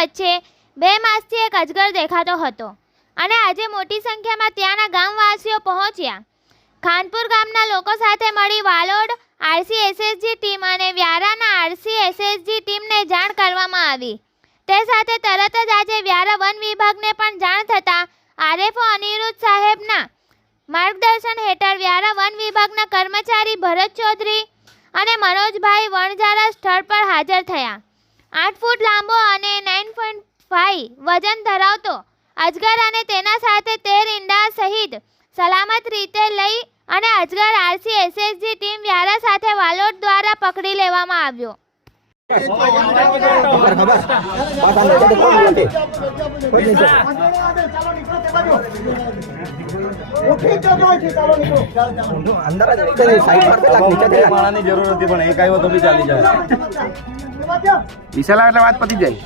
વચ્ચે બે માસથી એક અજગર દેખાતો હતો અને આજે મોટી સંખ્યામાં ત્યાંના ગામવાસીઓ પહોંચ્યા. ખાનપુર ગામના લોકો સાથે મળી વાલોડ આરસી એસએસજી ટીમ અને વ્યારાના આરસી એસએસજી ટીમને જાણ કરવામાં આવી. તે સાથે તરત જ આજે વ્યારા વન વિભાગને પણ જાણ થતાં આરએફઓ અનિરુદ્ધ સાહેબના માર્ગદર્શન હેઠળ વ્યારા વન વિભાગના કર્મચારી ભરત ચૌધરી અને મનોજભાઈ વણઝારા સ્થળ પર હાજર થયા. આઠ ફૂટ લાંબો અને નાઇન પોઈન્ટ ફાઈવ વજન ધરાવતો. અજગર અને તેના સાથે તેર ઈંડા સહિત સલામત રીતે લઈ અને અજગર આરસી એસએસજી ટીમ વ્યારા સાથે વાલોડ દ્વારા પકડી લેવામાં આવ્યો. ખબર ખબર. અંદર જ નીચે સાઈડ પર પેલા નીચે પેલા. માણાની જરૂર નથી પણ એક આવ્યો તો બી ચાલી જાય. વિશાલા એટલે વાત પતી જાય.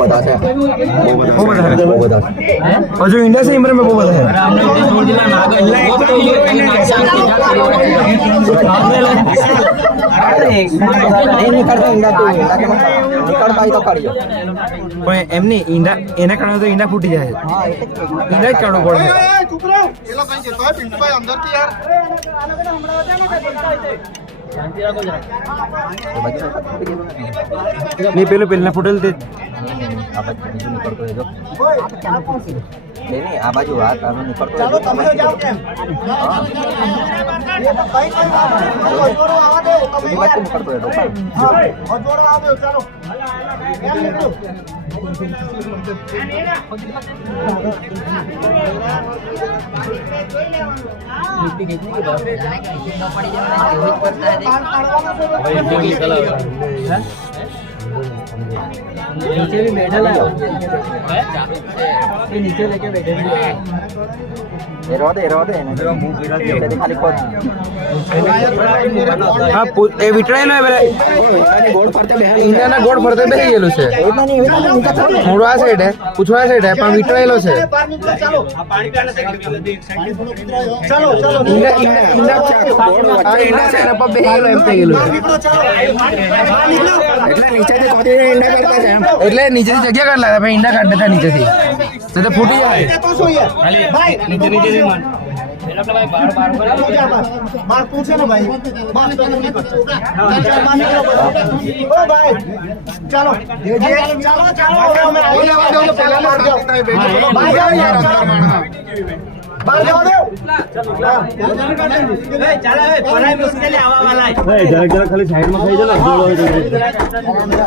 બધા છે. બહુ બધા બહુ બધા છે હજુ ઇન્ડસ્ટ્રી ઇમ્પ્રેમ બહુ બધા નહીં તું ઈંડા પણ એમની ઈંડા, એને કારણે તો ઈંડા ફૂટી જાય. ઈંડા જ કાઢવું પડે. નહીં, પેલું પેલા ફૂટેલ તે. આ બાજુ વાત નીકળતું હોય ચાલો નહીં નહીં આ બાજુ આ તારું નીકળતું તો તમે જાઓ હા. બીજી બાજુ નીકળતું હોય રોકાય. એ રહેવા દે એ એ વિટળાયેલો પેલા. ઈંડાની ગોળ ફરતે બેસી ગયેલું છે. નીચે મોડો આ સાઈડ હે પૂછવા સાઈડ હે પણ વિટળાયેલો છે. ઈંડા છે એના પર બેસી ગયેલો એમ થઈ ગયેલું છે. એટલે નીચેથી. એટલે જગ્યા કાઢ લાવ્યા ઈંડા કાઢ દેતા નીચેથી તો ફૂટી જાય જરા જરા ખાલી સાઈડમાં ખાઈ જાય ને